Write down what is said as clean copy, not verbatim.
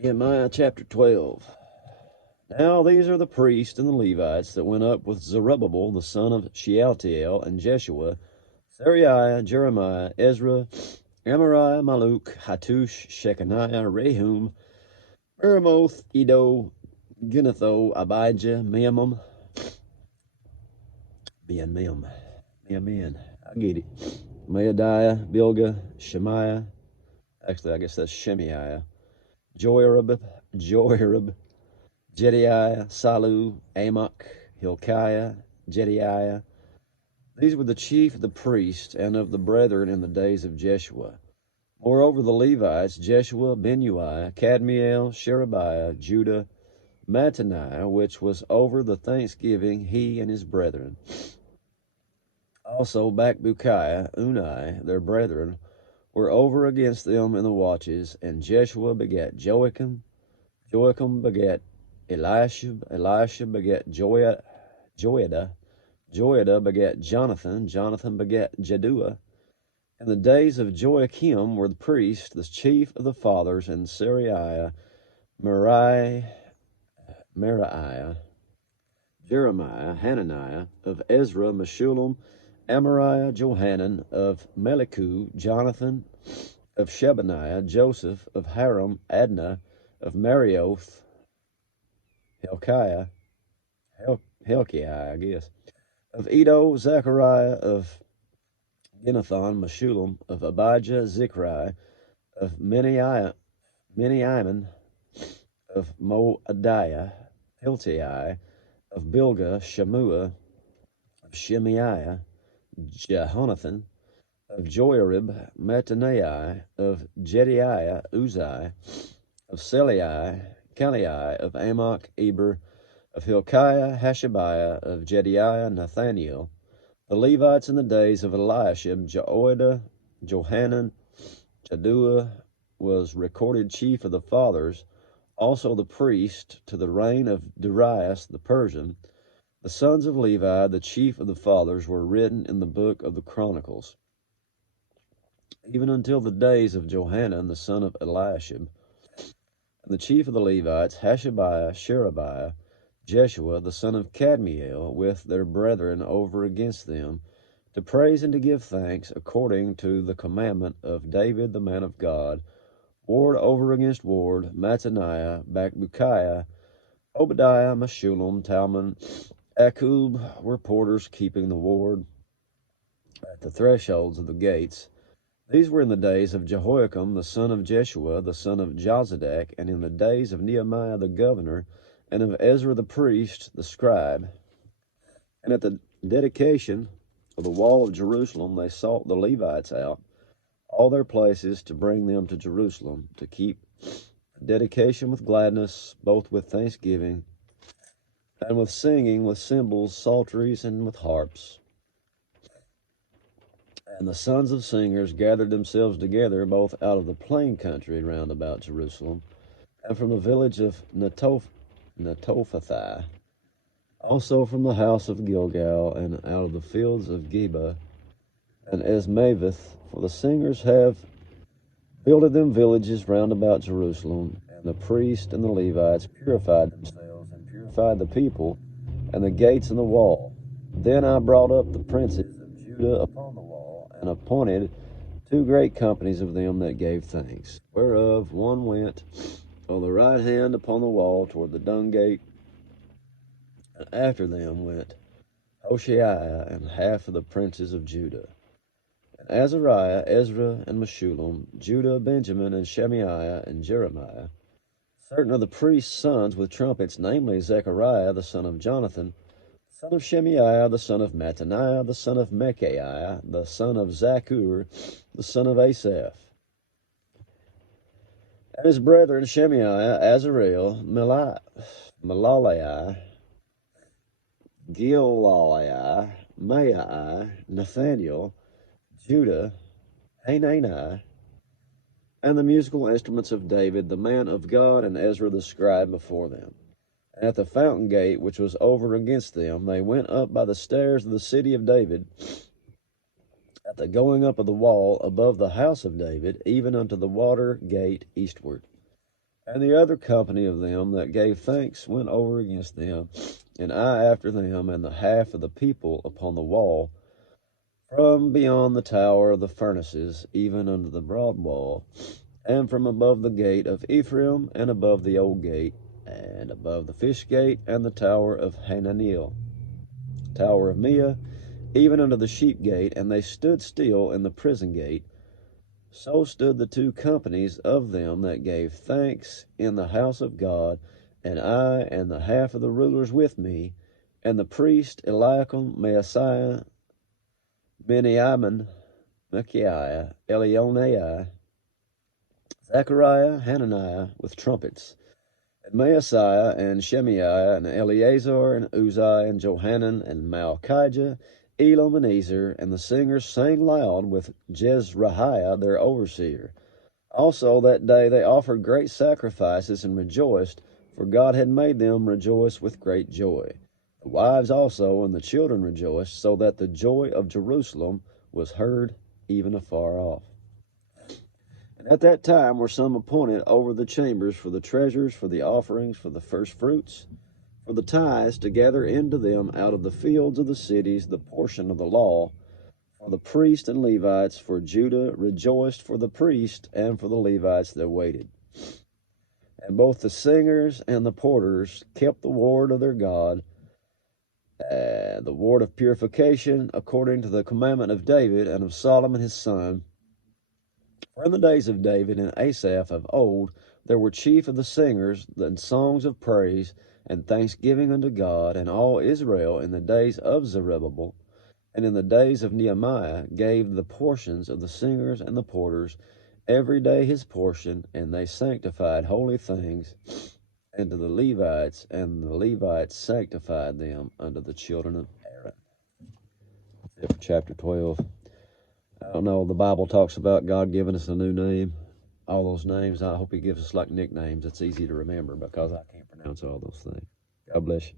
Nehemiah chapter 12. Now these are the priests and the Levites that went up with Zerubbabel the son of Shealtiel, and Jeshua, Sariah, Jeremiah, Ezra, Amariah, Maluk, Hattush, Shechaniah, Rehum, Meremoth, Edo, Ginetho, Abijah, Meamum, Meamin, I get it. Maadiah, Bilgah, Shemaiah, actually I guess that's Shemaiah, Joarib, Jediah, Salu, Amok, Hilkiah, Jediah. These were the chief of the priests and of the brethren in the days of Jeshua. Moreover, the Levites, Jeshua, Benui, Kadmiel, Sherebiah, Judah, Mattaniah, which was over the thanksgiving, he and his brethren. Also Bakbukiah, Unai, their brethren, were over against them in the watches, and Jeshua begat Joachim, Joachim begat Eliashib, Eliashib begat Joiada, Joiada begat Jonathan, Jonathan begat Jaddua. In the days of Joachim were the priests, the chief of the fathers, and Sariah, Meraiah, Jeremiah, Hananiah, of Ezra, Meshullam, Amariah, Johanan, of Meliku, Jonathan, of Shebaniah, Joseph, of Haram, Adnah, of Marioth, Hilkiah, I guess, of Edo, Zechariah, of Ginnathon, Meshullam, of Abijah, Zichri, of Meniaman, of Moadiah, Hiltai, of Bilgah, Shamua, of Shemaiah, Jehonathan, of Joarib, Mattaniah, of Jediah, Uzai, of Selai, Kalai, of Amok, Eber, of Hilkiah, Hashabiah, of Jediah, Nathaniel, the Levites in the days of Eliashib, Joiada, Johanan, Jaddua was recorded chief of the fathers, also the priest, to the reign of Darius the Persian. The sons of Levi, the chief of the fathers, were written in the book of the Chronicles, even until the days of Johanan the son of Eliashib. And the chief of the Levites, Hashabiah, Sherebiah, Jeshua the son of Kadmiel, with their brethren over against them, to praise and to give thanks, according to the commandment of David the man of God, ward over against ward, Mattaniah, Bakbukiah, Obadiah, Meshullam, Talmon, Akub were porters keeping the ward at the thresholds of the gates. These were in the days of Jehoiakim the son of Jeshua the son of Jozadak, and in the days of Nehemiah the governor, and of Ezra the priest, the scribe. And at the dedication of the wall of Jerusalem they sought the Levites out, all their places, to bring them to Jerusalem, to keep the dedication with gladness, both with thanksgiving, and with singing, with cymbals, psalteries, and with harps. And the sons of singers gathered themselves together, both out of the plain country round about Jerusalem, and from the village of Netophathi, also from the house of Gilgal, and out of the fields of Geba and Esmaveth, for the singers have builded them villages round about Jerusalem. And the priests and the Levites purified themselves, and purified the people, and the gates and the wall. Then I brought up the princes of Judah upon the wall, and appointed 2 great companies of them that gave thanks, whereof one went on the right hand upon the wall toward the dung gate, and after them went Hoshea and half of the princes of Judah, and Azariah, Ezra, and Meshullam, Judah, Benjamin, and Shemaiah, and Jeremiah, certain of the priests' sons with trumpets, namely Zechariah the son of Jonathan, the son of Shemaiah, the son of Mattaniah, the son of Micaiah, the son of Zaccur, the son of Asaph, and his brethren Shemaiah, Azareel, Malaliah, Gilaliah, Maai, Nathaniel, Judah, Hanani, and the musical instruments of David, the man of God, and Ezra the scribe before them. And at the fountain gate, which was over against them, they went up by the stairs of the city of David, at the going up of the wall above the house of David, even unto the water gate eastward. And the other company of them that gave thanks went over against them, and I after them, and the half of the people upon the wall, from beyond the tower of the furnaces, even unto the broad wall, and from above the gate of Ephraim, and above the old gate, and above the fish gate, and the tower of Hananiel, tower of Meah, even unto the sheep gate, and they stood still in the prison gate. So stood the two companies of them that gave thanks in the house of God, and I and the half of the rulers with me, and the priest Eliakim, Maaseiah, Miniamin, Micaiah, Elionai, Zechariah, Hananiah, with trumpets, and Maaseiah, and Shemaiah, and Eleazar, and Uzziah, and Johanan, and Malchijah, Elam, and Ezer, and the singers sang loud with Jezrahiah their overseer. Also that day they offered great sacrifices and rejoiced, for God had made them rejoice with great joy. The wives also and the children rejoiced, so that the joy of Jerusalem was heard even afar off. And at that time were some appointed over the chambers for the treasures, for the offerings, for the first fruits, for the tithes, to gather into them out of the fields of the cities the portion of the law, for the priests and Levites. For Judah rejoiced for the priests and for the Levites that waited. And both the singers and the porters kept the ward of their God, the ward of purification, according to the commandment of David and of Solomon his son. For in the days of David and Asaph of old, there were chief of the singers and songs of praise and thanksgiving unto God, and all Israel in the days of Zerubbabel and in the days of Nehemiah gave the portions of the singers and the porters every day his portion, and they sanctified holy things unto the Levites, and the Levites sanctified them unto the children of Aaron. That's it for chapter 12. I don't know, the Bible talks about God giving us a new name. All those names, I hope he gives us like nicknames. It's easy to remember because I can't pronounce all those things. God bless you.